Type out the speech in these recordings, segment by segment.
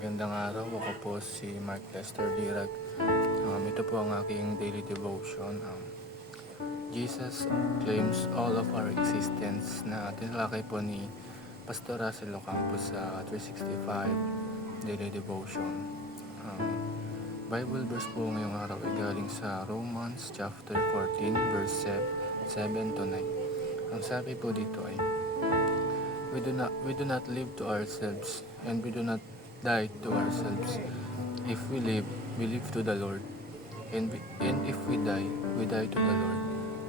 Magandang araw, ako po si Mark Lester Dirag. Ito po ang aking daily devotion. Jesus claims all of our existence na tinalakay po ni Pastor Russell Ocampo sa 365 daily devotion. Bible verse po ngayong araw ay galing sa Romans chapter 14 verse 7 to 9. Ang sabi po dito ay, We do not live to ourselves, and we do not die to ourselves. If we live to the Lord. And if we die to the Lord.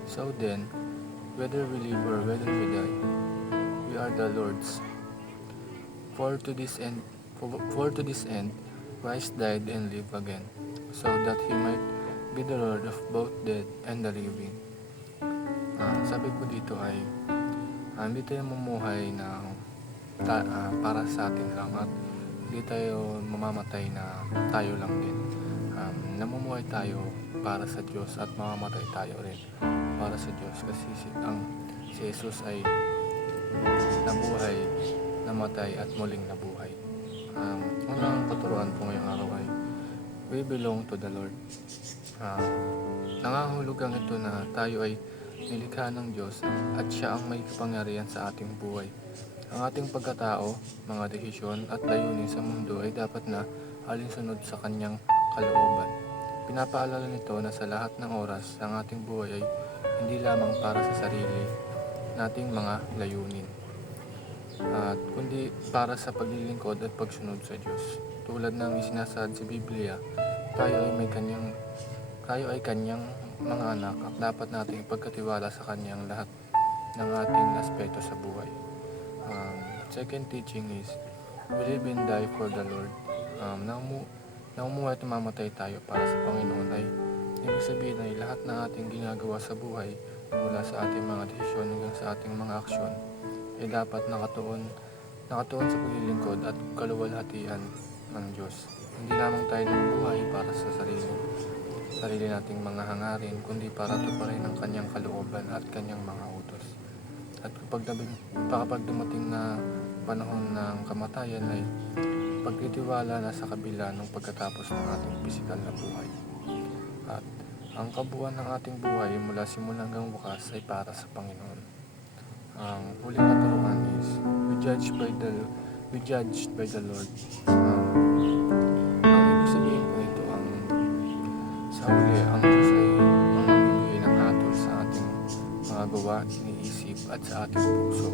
So then, whether we live or whether we die, we are the Lord's. For to this end, Christ died and lived again, so that He might be the Lord of both dead and the living. Sabi po dito ay, hindi tayo mamuhay na para sa atin lang, at hindi tayo mamamatay na tayo lang din. Namumuhay tayo para sa Diyos at mamamatay tayo rin para sa Diyos, kasi si Jesus ay nabuhay, namatay at muling nabuhay. Unang katuruan po ngayong araw ay we belong to the Lord. Nangangahulugan ito na tayo ay nilikha ng Diyos at Siya ang may kapangyarihan sa ating buhay. Ang ating pagkatao, mga desisyon at layunin sa mundo ay dapat na alinsunod sa Kanyang kalooban. Pinapaalala nito na sa lahat ng oras ang ating buhay ay hindi lamang para sa sarili nating mga layunin, kundi para sa paglilingkod at pagsunod sa Diyos. Tulad ng isinasaad sa Biblia, tayo ay Kanyang mga anak at dapat nating ipagkatiwala sa Kanyang lahat ng ating aspeto sa buhay. Second teaching is, we live and die for the Lord. Namumuhay at mamatay tayo para sa Panginoon ay ibig sabihin ay lahat ng ating ginagawa sa buhay, mula sa ating mga desisyon hanggang sa ating mga aksyon, ay dapat nakatuon sa paglilingkod at kaluwalhatian ng Diyos. Hindi lamang tayo nabubuhay para sa sarili nating mga hangarin, kundi para tuparin ang Kanyang kalooban at Kanyang mga utos. At kapag dumating na panahon ng kamatayan ay pagtitiwala na sa kabila ng pagkatapos ng ating pisikal na buhay. At ang kabuuan ng ating buhay mula simula hanggang wakas ay para sa Panginoon. Ang huling katuruan is, we judged by the Lord. Ang ibig sabihin po ito, sa huli, ang Diyos ay ang magbibigay ng hatol sa ating mga gawa, iniisip at sa ating puso.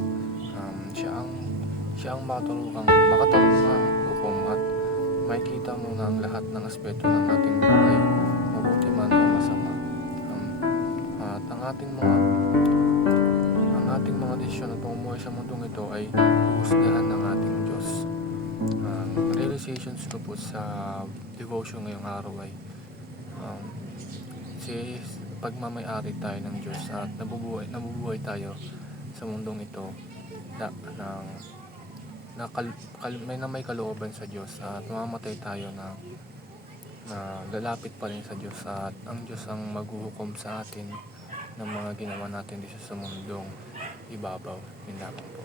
Siya ang makatarungang hukom at makikita mo na ang lahat ng aspeto ng ating buhay, mabuti man o masama. At ang ating mga desisyon at pamumuhay sa mundong ito ay husgahan ng ating Diyos. Realizations ko po sa devotion ngayong araw ay pagmamay-ari tayo ng Diyos at nabubuhay tayo sa mundong ito may kalooban sa Diyos, at mamamatay tayo na lalapit pa rin sa Diyos, at ang Diyos ang maghuhukom sa atin ng mga ginawa natin dito sa mundong ibabaw. Yun lamang po.